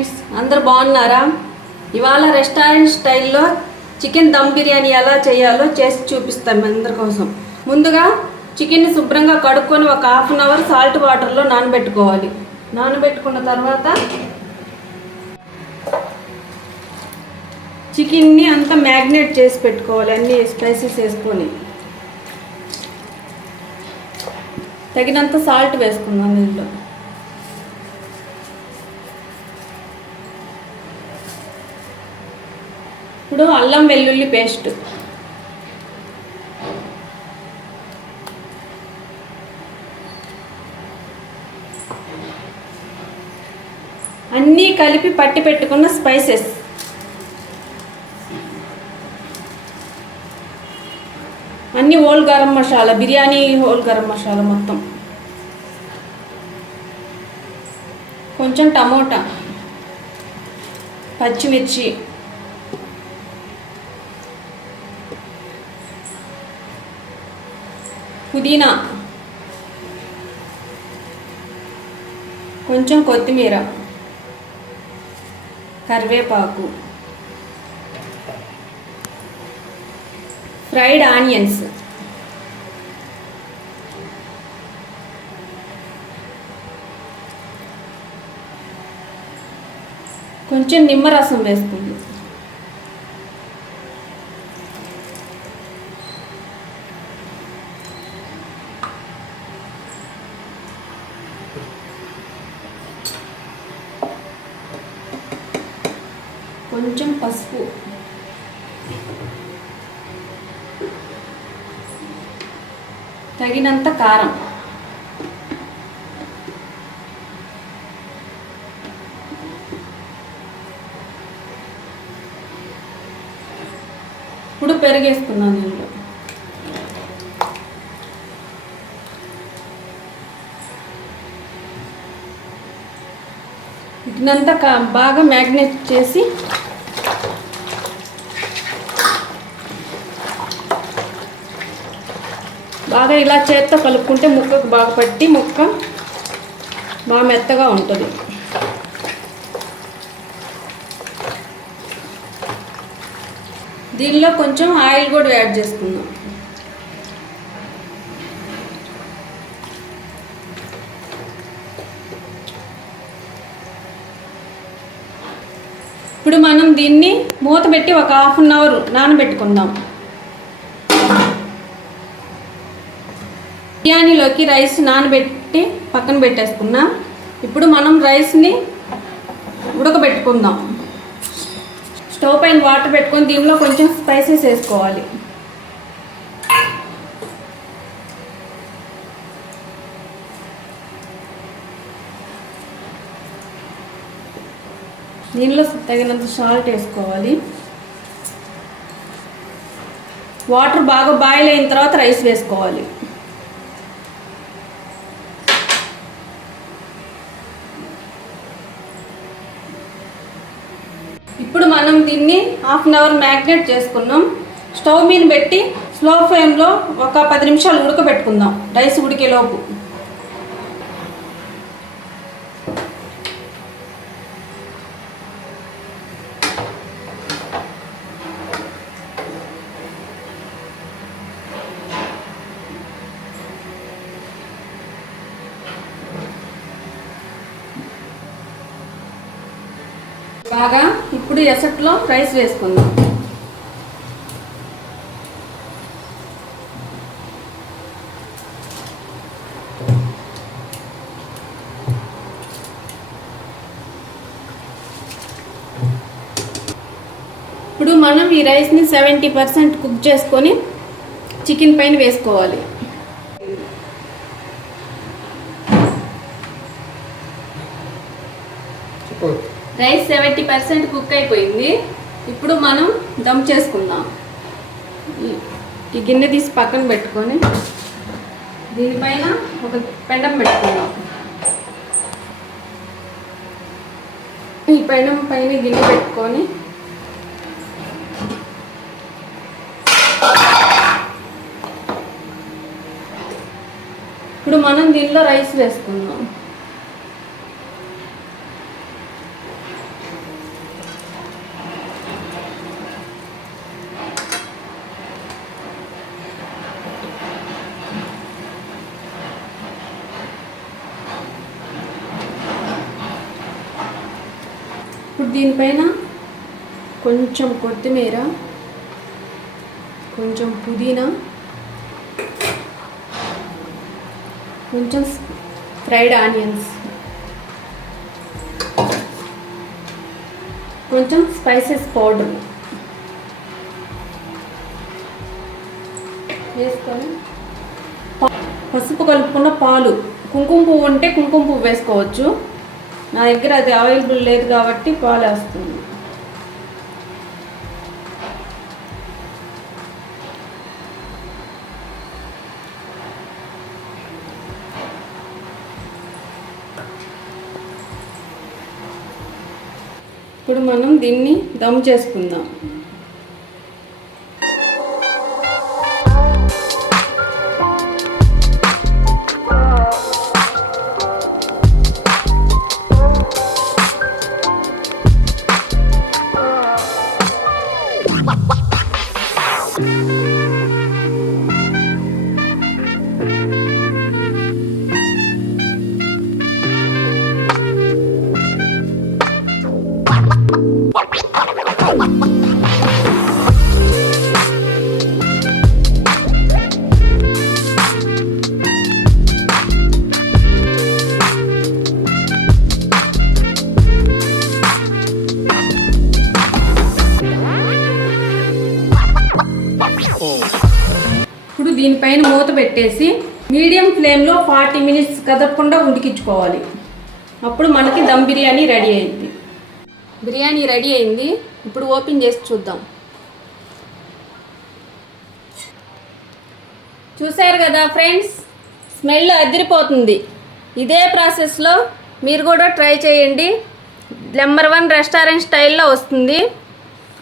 Friends, అందరూ బాగున్నారా? ఇవాళ రెస్టారెంట్ స్టైల్లో చికెన్ దమ్ బిర్యానీ ఎలా చేయాలో చేసి చూపిస్తాం అందరి కోసం. ముందుగా చికెన్ని శుభ్రంగా కడుక్కొని ఒక హాఫ్ అన్ అవర్ సాల్ట్ వాటర్లో నానబెట్టుకోవాలి. నానబెట్టుకున్న తర్వాత చికెన్ని అంతా మ్యాగ్నేట్ చేసి పెట్టుకోవాలి. అన్ని స్పైసెస్ వేసుకొని తగినంత సాల్ట్ వేసుకుందాం. దీంట్లో ఇప్పుడు అల్లం వెల్లుల్లి పేస్ట్, అన్నీ కలిపి పట్టి పెట్టుకున్న స్పైసెస్, అన్ని హోల్ గరం మసాలా, బిర్యానీ హోల్ గరం మసాలా మొత్తం, కొంచెం టమోటా, పచ్చిమిర్చి, పుదీనా, కొంచెం కొత్తిమీర, కరివేపాకు, ఫ్రైడ్ ఆనియన్స్, కొంచెం నిమ్మరసం వేసుకుంది. కొంచెం పసుపు, తగినంత కారం, ఇప్పుడు పెరిగేసుకున్నాను. దీంట్లో ఇదంతా బాగా మ్యాగ్నేట్ చేసి బాగా ఇలా చేత్తో కలుపుకుంటే ముక్కకు బాగా పట్టి ముక్క బాగా మెత్తగా ఉంటుంది. దీనిలో కొంచెం ఆయిల్ కూడా యాడ్ చేసుకుందాం. ఇప్పుడు మనం దీన్ని మూత పెట్టి ఒక హాఫ్ అన్ అవర్ నానబెట్టుకుందాం. బిర్యానీలోకి రైస్ నానబెట్టి పక్కన పెట్టేసుకున్నాం. ఇప్పుడు మనం రైస్ని ఉడకబెట్టుకుందాం. స్టవ్ పైన వాటర్ పెట్టుకొని దీనిలో కొంచెం స్పైసెస్ వేసుకోవాలి. దీనిలో తగినంత సాల్ట్ వేసుకోవాలి. వాటర్ బాగా బాయిల్ అయిన తర్వాత రైస్ వేసుకోవాలి. ఇప్పుడు మనం దీన్ని హాఫ్ అన్ అవర్ మ్యాగ్నేట్ చేసుకున్నాం. స్టవ్ మీద పెట్టి స్లో ఫ్లేమ్లో ఒక 10 నిమిషాలు ఉడకబెట్టుకుందాం. రైస్ ఉడికేలోపు బాగా. ఇప్పుడు ఎసట్లో రైస్ వేసుకుందాం. ఇప్పుడు మనం ఈ రైస్ని 70% కుక్ చేసుకొని చికెన్ పైన వేసుకోవాలి. రైస్ 70% కుక్ అయిపోయింది. ఇప్పుడు మనం దమ్ చేసుకుందాం. ఈ గిన్నె తీసి పక్కన పెట్టుకొని దీనిపైన ఒక పెండం పెట్టుకుందాం. ఈ పెండం పైన గిన్నె పెట్టుకొని ఇప్పుడు మనం దీనిలో రైస్ వేసుకుందాం. ఇప్పుడు దీనిపైన కొంచెం కొత్తిమీర, కొంచెం పుదీనా, కొంచెం ఫ్రైడ్ ఆనియన్స్, కొంచెం స్పైసెస్ పౌడర్ వేసుకొని పసుపు కలుపుకున్న పాలు, కుంకుమ పువ్వు ఉంటే కుంకుమ పువ్వు వేసుకోవచ్చు. నా దగ్గర అది అవైలబుల్ లేదు కాబట్టి పాలు వేస్తుంది. ఇప్పుడు మనం దీన్ని దమ్ చేసుకుందాం. ఇప్పుడు దీనిపైన మూత పెట్టేసి మీడియం ఫ్లేమ్లో 40 మినిట్స్ కదపకుండా ఉడికించుకోవాలి. అప్పుడు మనకి దమ్ బిర్యానీ రెడీ అయింది. బిర్యానీ రెడీ అయింది. ఇప్పుడు ఓపెన్ చేసి చూద్దాం. చూసారు కదా ఫ్రెండ్స్, స్మెల్ అదిరిపోతుంది. ఇదే ప్రాసెస్లో మీరు కూడా ట్రై చేయండి. నెంబర్ 1 రెస్టారెంట్ స్టైల్లో వస్తుంది.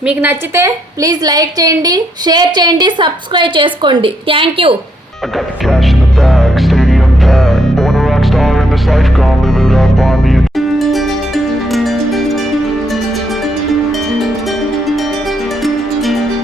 మీకు నచ్చితే ప్లీజ్ లైక్ చేయండి, షేర్ చేయండి, సబ్స్క్రైబ్ చేసుకోండి. Thank you. I got the cash in the bag, stadium packed, born a rock star in this life, gonna live it up on the